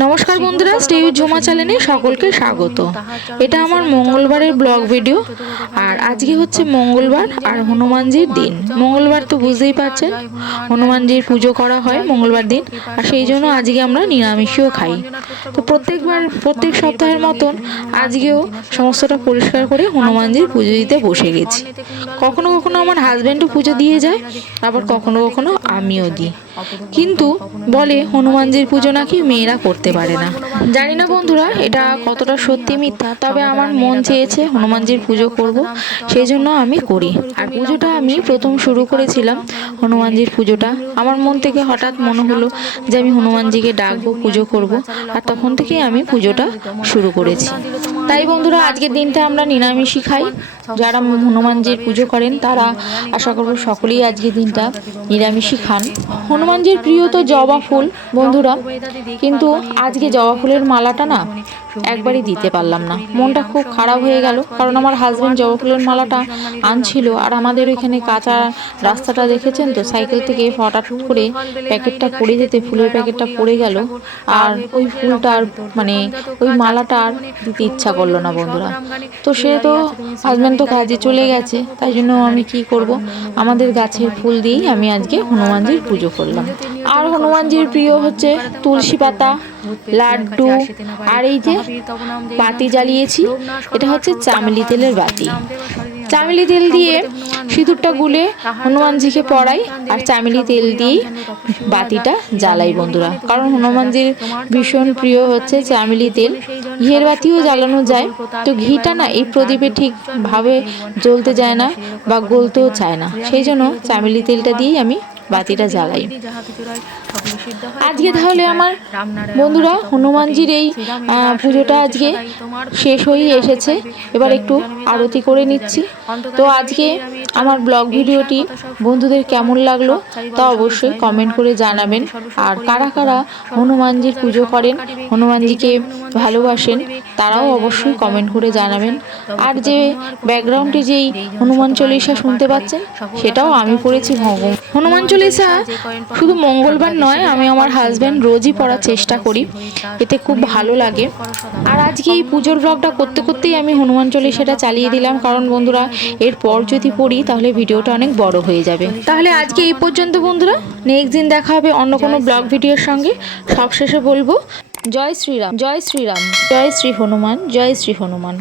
নমস্কার বন্ধুরা স্টেজ ঝোমা চ্যানেলে সকলকে স্বাগত। এটা আমার মঙ্গলবারের ব্লগ ভিডিও আর আজকে হচ্ছে মঙ্গলবার আর হনুমানজির দিন। মঙ্গলবার তো বুঝতেই পারছেন হনুমানজির পুজো করা হয় মঙ্গলবার দিন আর সেই জন্য আজকে আমরা নিরামিষও খাই। তো প্রত্যেকবার প্রত্যেক সপ্তাহের মতন আজকেও সমস্তটা পরিষ্কার করে হনুমানজির পুজো দিতে বসে গেছি। কখনো কখনো আমার হাজব্যান্ডও পুজো দিয়ে যায় আবার কখনো কখনো আমিও দিই। কিন্তু বলে হনুমানজির পুজো নাকি মেয়েরা করতে পারে না। জানি না বন্ধুরা, এটা কতটা সত্যি মিথ্যা, তবে আমার মন চেয়েছে হনুমানজির পুজো করব, সেই জন্য আমি করি। আর পুজোটা আমি প্রথম শুরু করেছিলাম হনুমানজির পুজোটা। আমার মন থেকে হঠাৎ মনে হলো যে আমি হনুমানজিকে ডাকবো, পুজো করব, আর তখন থেকেই আমি পুজোটা শুরু করেছি। তাই বন্ধুরা, আজকের দিনটা আমরা নিরামিষই খাই। যারা হনুমানজির পুজো করেন, তারা আশা করব সকলেই আজকের দিনটা নিরামিষই খান। হনুমানজির প্রিয় তো জবা ফুল, বন্ধুরা। কিন্তু আজকে জবা ফুলের মালাটা না একবারই দিতে পারলাম না। মনটা খুব খারাপ হয়ে গেল, কারণ আমার হাজব্যান্ড জবা ফুলের মালাটা আনছিল। আর আমাদের ওইখানে কাঁচা রাস্তাটা দেখেছেন তো? সাইকেল থেকে হঠাৎ করে প্যাকেটটা পড়ে যেতে, ফুলের প্যাকেটটা পড়ে গেল। আর ওই ফুলটা আর মানে ওই মালাটা আর দিতে ইচ্ছা করল না বন্ধুরা। তো সে তো হাজব্যান্ড তো কাজে চলে গেছে, তাই জন্য আমি কি করব? আমাদের গাছের ফুল দিয়েই আমি আজকে হনুমানজির পুজো করলাম। আর হনুমানজির প্রিয় হচ্ছে তুলসী পাতা, লাড্ডু, আর এই যে বাতি জ্বালিয়েছি, এটা হচ্ছে চামলি তেলের বাতি। চামেলি তেল দিয়ে সিঁদুরটা গুলে হনুমানজিকে পড়াই আর চামেলি তেল দিয়েই বাতিটা জ্বালাই বন্ধুরা। কারণ হনুমানজির ভীষণ প্রিয় হচ্ছে চামেলি তেল। ঘিয়ের বাতিও জ্বালানো যায়। তো ঘিটা না এই প্রদীপে ঠিকভাবে জ্বলতে যায় না বা গলতেও চায় না। সেই জন্য চামেলি তেলটা দিয়েই আমি বাতিটা জ্বালাই। আজকে তাহলে আমার বন্ধুরা হনুমানজির এই পুজোটা আজকে শেষ হয়েই এসেছে। এবার একটু আরতি করে নিচ্ছি। তো আজকে আমার ব্লগ ভিডিওটি বন্ধুদের কেমন লাগল তা অবশ্যই কমেন্ট করে জানাবেন। আর কারা কারা হনুমানজির পুজো করেন হনুমানজিকে ভালোবাসেন তারাও অবশ্যই কমেন্ট করে জানাবেন। আর যে ব্যাকগ্রাউন্ডে যেই হনুমান চল্লিশা শুনতে পাচ্ছেন সেটাও আমি পড়েছি ভগবান হনুমান চল্লিশা শুধু মঙ্গলবার নয় আমি আমার হাজব্যান্ড রোজই পড়ার চেষ্টা করি। এতে খুব ভালো লাগে। আর আজকে এই পুজোর ব্লগটা করতে করতেই আমি হনুমান চল্লিশাটা চালিয়ে দিলাম। কারণ বন্ধুরা এরপর যদি পড়ি তাহলে ভিডিওটা অনেক বড় হয়ে যাবে। তাহলে আজকে এই পর্যন্ত বন্ধুরা। নেক্সট দিন দেখা হবে অন্য কোনো ব্লগ ভিডিওর সঙ্গে। সবশেষে বলব জয় শ্রীরাম জয় শ্রীরাম জয় শ্রী হনুমান জয় শ্রী হনুমান।